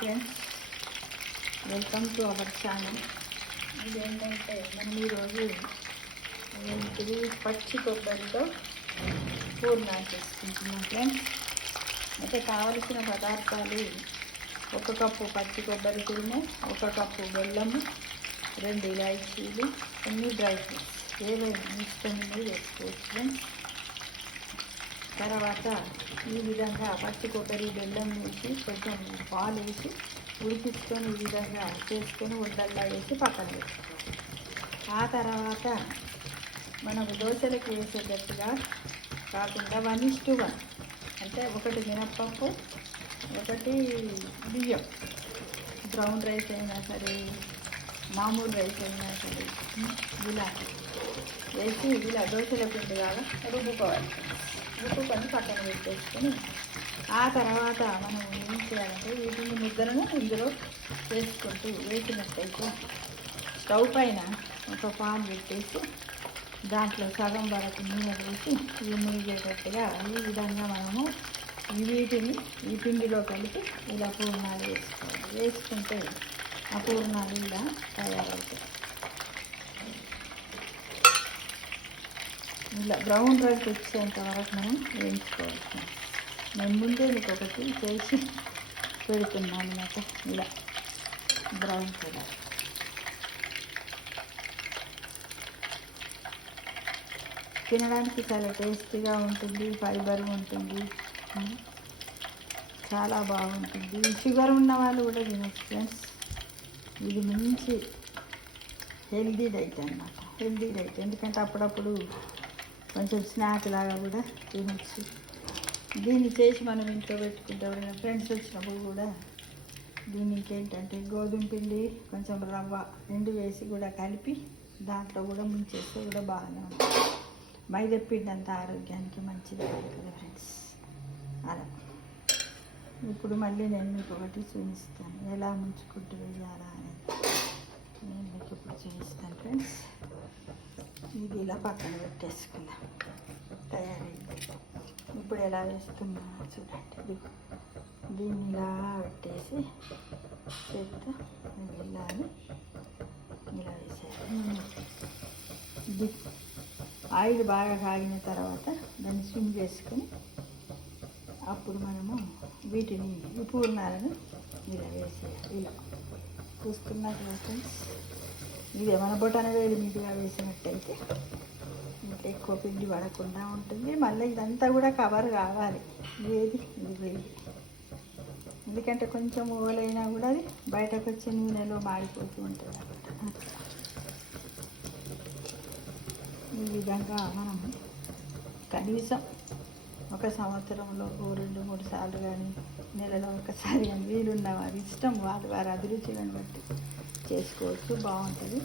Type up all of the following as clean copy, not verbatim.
Friends, welcome to our channel. ఇదేంటంటే మనం ఈరోజు ఏంటిది పచ్చి కొబ్బరితో పూర్ణాలు చేసుకుంటున్నాం ఫ్రెండ్స్. అయితే కావలసిన పదార్థాలు 1 కప్పు పచ్చి కొబ్బరి తురుము, 1 కప్పు బెల్లము, 2 ఇలాచీలు, కొన్ని డ్రై ఫ్రూట్స్ ఏవైనా ఇష్టంగా వేసుకోవచ్చు ఫ్రెండ్స్. తర్వాత ఈ విధంగా పచ్చి కొబ్బరి బెల్లం వేసి కొంచెం పాలు వేసి ఉడికించుకొని ఈ విధంగా చేసుకొని ఉండల్లా వేసి పక్కన పెట్టుకోవాలి. ఆ తర్వాత మనకు దోశలకు వేసేటట్టుగా కాకుండా 1:1 అంటే 1 మినప్పప్పు, 1 బియ్యం, బ్రౌన్ రైస్ అయినా సరే మామూలు రైస్ అయినా సరే ఇలా వేసి ఇలా దోశల పిండిగా రుబ్బుకోవాలి. రుబ్బుకొని పక్కన పెట్టేసుకొని ఆ తర్వాత మనం ఏం చేయాలంటే వీటిని ముద్దలను ఇందులో వేసినట్టయితే స్టవ్ పైన ఒక పాన్ పెట్టేసి దాంట్లో సగం వరకు నూనె వేసి ఇవి మునిగేటట్టుగా ఈ విధంగా మనము వీటిని ఈ పిండిలో కలిపి ఇలా పూర్ణాలు వేసుకోవాలి. వేసుకుంటే ఆ పూర్ణాలు ఇలా తయారవుతాయి. ఇలా బ్రౌన్ రైస్ వచ్చేంత వరకు మనం వేయించుకోవాలి. నేను ముందే మీకు ఒకటి చేసి పెడుతున్నాను అన్నమాట. ఇలా బ్రౌన్ కలర్ తినడానికి చాలా టేస్టీగా ఉంటుంది, ఫైబర్ ఉంటుంది, చాలా బాగుంటుంది. షుగర్ ఉన్న వాళ్ళు కూడా తినచ్చు ఫ్రెండ్స్. ఇది మంచి హెల్దీ డైట్ అన్నమాట. హెల్దీ డైట్ ఎందుకంటే అప్పుడప్పుడు కొంచెం స్నాక్ లాగా కూడా తినచ్చు. దీన్ని చేసి మనం ఇంట్లో పెట్టుకుంటే ఎవరైనా ఫ్రెండ్స్ వచ్చినప్పుడు కూడా దీనికి ఏంటంటే గోధుమ పిండి కొంచెం రవ్వ 2 వేసి కూడా కలిపి దాంట్లో కూడా ముంచేస్తే కూడా బాగానే ఉంటుంది. మైదా పిండి అంత ఆరోగ్యానికి మంచిది కాదు కదా ఫ్రెండ్స్. అలా ఇప్పుడు మళ్ళీ నేను మీకు ఒకటి చూపిస్తాను ఎలా ముంచుకుంటూ వేయాలా అనేది. నేను మీకు ఇప్పుడు చూపిస్తాను ఫ్రెండ్స్. ఇది ఇలా పక్కన పెట్టేసుకుందాం. తయారైంది. ఇప్పుడు ఎలా వేస్తున్నా చూడండి. దీన్ని ఇలా పెట్టేసి చేత్తో వెళ్ళాలి. ఇలా వేసేయాలి. ఇది ఆయిల్ బాగా కాగిన తర్వాత దాన్ని స్విమ్ చేసుకొని అప్పుడు మనము వీటిని ఈ పూర్ణాలను ఇలా వేసేయాలి. ఇలా చూస్తున్నారు ఫ్రెండ్స్. ఇదే మన బొటన వేలు మీదుగా వేసినట్టయితే ఇంకా ఎక్కువ పిండి పడకుండా ఉంటుంది. మళ్ళీ ఇదంతా కూడా కవర్ కావాలి. ఇది ఎందుకంటే కొంచెం ఓలైనా కూడా అది బయటకు వచ్చే నూనెలో మాడిపోతూ ఉంటుంది అన్నమాట. ఈ విధంగా మనం కనీసం ఒక సంవత్సరంలో 2-3 సార్లు కానీ నెలలో ఒకసారి కానీ వీలున్న వారి ఇష్టం వారి అభిరుచులను బట్టి చేసుకోవచ్చు. బాగుంటుంది.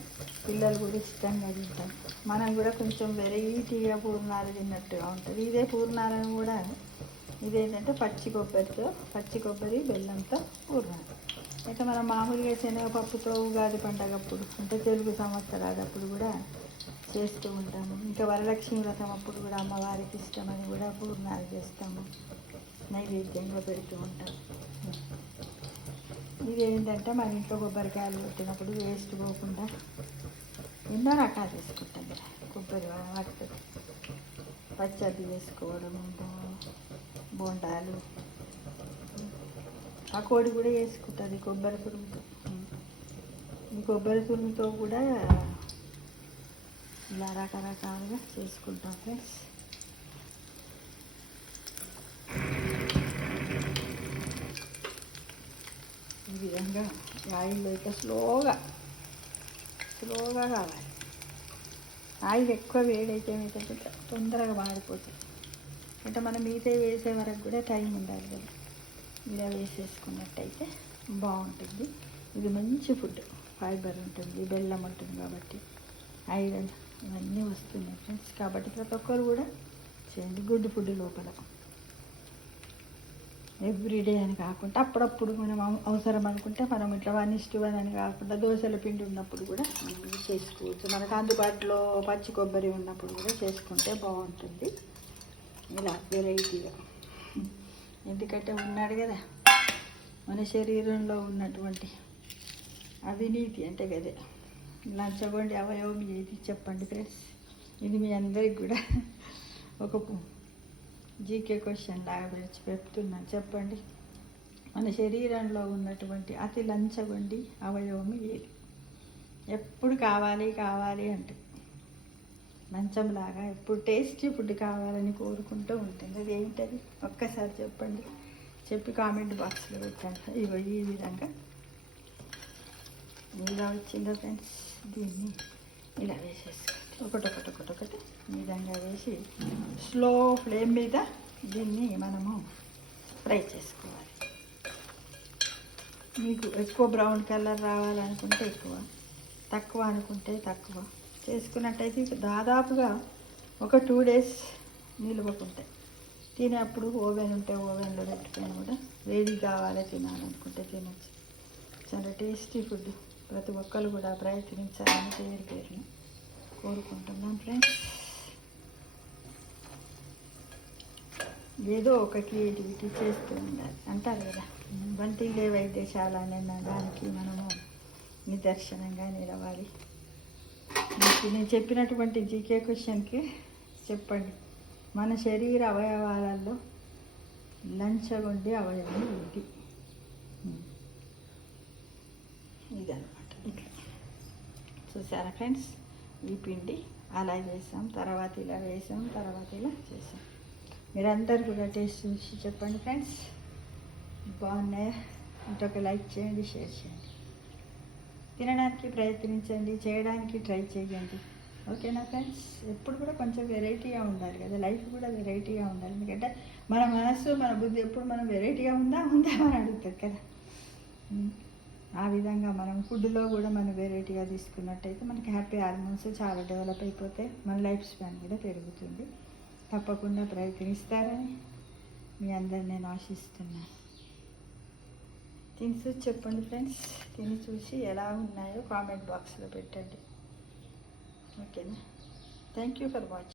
పిల్లలు కూడా ఇష్టంగా తింటారు. మనం కూడా కొంచెం వెరైటీగా పూర్ణాలు తిన్నట్టుగా ఉంటుంది. ఇదే పూర్ణాలను కూడా ఇదేంటంటే పచ్చి కొబ్బరి బెల్లంతో పూర్ణాలు. అయితే మనం మామూలుగా శనగపప్పుతో ఉగాది పండగప్పుడు అంటే తెలుగు సంవత్సరాలప్పుడు కూడా చేస్తూ ఉంటాము. ఇంకా వరలక్ష్మి వ్రతం అప్పుడు కూడా అమ్మవారికి ఇష్టమని కూడా పూర్ణాలు చేస్తాము, నైవేద్యంగా పెడుతూ ఉంటాము. ఇది ఏంటంటే మన ఇంట్లో కొబ్బరికాయలు పెట్టినప్పుడు వేస్ట్ పోకుండా ఎన్నో రకాలు చేసుకుంటాం. కొబ్బరి వాటితో పచ్చడి వేసుకోవడం, బోండాలు, ఆ కోడి కూడా వేసుకుంటుంది కొబ్బరి తురుముతో. ఈ కొబ్బరి తురుముతో కూడా ఇలా రకరకాలుగా చేసుకుంటాం ఫ్రెండ్స్. ఈ విధంగా ఆయిల్ అయితే స్లోగా కావాలి. ఆయిల్ ఎక్కువ వేడైతే ఏమైతే తొందరగా మాడిపోతుంది. అంటే మనం మిగతా వేసే వరకు కూడా టైం ఉండాలి కదా. ఇలా వేసేసుకున్నట్టయితే బాగుంటుంది. ఇది మంచి ఫుడ్, ఫైబర్ ఉంటుంది, బెల్లం ఉంటుంది కాబట్టి ఐరన్ ఇవన్నీ వస్తున్నాయి ఫ్రెండ్స్. కాబట్టి ప్రతి ఒక్కరు కూడా చేయండి. గుడ్ ఫుడ్ లోపల ఎవ్రీడే అని కాకుండా అప్పుడప్పుడు మనం అవసరం అనుకుంటే మనం ఇట్లా 1:1 అని కాకుండా దోశల పిండి ఉన్నప్పుడు కూడా మనం చేసుకోవచ్చు. మనకు అందుబాటులో పచ్చి కొబ్బరి ఉన్నప్పుడు కూడా చేసుకుంటే బాగుంటుంది. ఇలా వెరైటీగా ఎందుకంటే ఉన్నాడు కదా మన శరీరంలో ఉన్నటువంటి అవినీతి అంటే గదే లంచగొండి అవయవం ఏది చెప్పండి ఫ్రెండ్స్. ఇది మీ అందరికి కూడా ఒక జీకే క్వశ్చన్ లాగా చెప్తున్నాను. చెప్పండి, మన శరీరంలో ఉన్నటువంటి అతి లంచగొండి అవయవం ఏది? ఎప్పుడు కావాలి కావాలి అంటే మంచంలాగా ఎప్పుడు టేస్టీ ఫుడ్ కావాలని కోరుకుంటూ ఉంటుంది. అది ఏంటది ఒక్కసారి చెప్పండి, చెప్పి కామెంట్ బాక్స్లో పెట్టండి. ఇగో ఈ విధంగా ఇలా వచ్చిందా ఫ్రెండ్స్. దీన్ని ఇలా వేసేసుకోండి, ఒకటొకటి ఈ విధంగా వేసి స్లో ఫ్లేమ్ మీద దీన్ని మనము ఫ్రై చేసుకోవాలి. మీకు ఎక్కువ బ్రౌన్ కలర్ రావాలనుకుంటే ఎక్కువ, తక్కువ అనుకుంటే తక్కువ చేసుకున్నట్టయితే దాదాపుగా ఒక 2 days నిలువకుంటాయి. తినేప్పుడు ఓవెన్ ఉంటే ఓవెన్లో పెట్టుకొని కూడా వేడి కావాలి తినాలనుకుంటే తినచ్చు. చాలా టేస్టీ ఫుడ్, ప్రతి ఒక్కరు కూడా ప్రయత్నించాలని పేరుని కోరుకుంటున్నాం ఫ్రెండ్స్. ఏదో ఒక క్రియేటివిటీ చేస్తూ ఉండాలి అంటారు కదా, వంటిల్లే వైద్యశాల అనే దానికి మనము నిదర్శనంగా నిలవాలి. నేను చెప్పినటువంటి జీకే క్వశ్చన్కి చెప్పండి, మన శరీర అవయవాలలో లంచగొండి అవయవం ఇది. ఇదనమాట. ఇట్లా చూసారా ఫ్రెండ్స్, ఈ పిండి అలా వేసాం, తర్వాత ఇలా వేసాం, తర్వాత ఇలా చేసాం. మీరందరూ కూడా టేస్ట్ చూసి చెప్పండి ఫ్రెండ్స్, బాగున్నాయా అంటే ఒక లైక్ చేయండి, షేర్ చేయండి, తినడానికి ప్రయత్నించండి, చేయడానికి ట్రై చేయండి. ఓకేనా ఫ్రెండ్స్? ఎప్పుడు కూడా కొంచెం వెరైటీగా ఉండాలి కదా, లైఫ్ కూడా వెరైటీగా ఉండాలి. ఎందుకంటే మన మనసు మన బుద్ధి ఎప్పుడు మనం వెరైటీగా ఉందా అని అడుగుతుంది కదా. ఆ విధంగా మనం ఫుడ్లో కూడా మనం వెరైటీగా తీసుకున్నట్టయితే మనకి హ్యాపీ హార్మోన్స్ చాలా డెవలప్ అయిపోతే మన లైఫ్ స్పాన్ కూడా పెరుగుతుంది. తప్పకుండా ప్రయత్నిస్తారని మీ అందరిని నేను ఆశిస్తున్నాను. తిని చూసి చెప్పండి ఫ్రెండ్స్, తిని చూసి ఎలా ఉన్నాయో కామెంట్ బాక్స్లో పెట్టండి. ఓకేనా? Thank you for watching.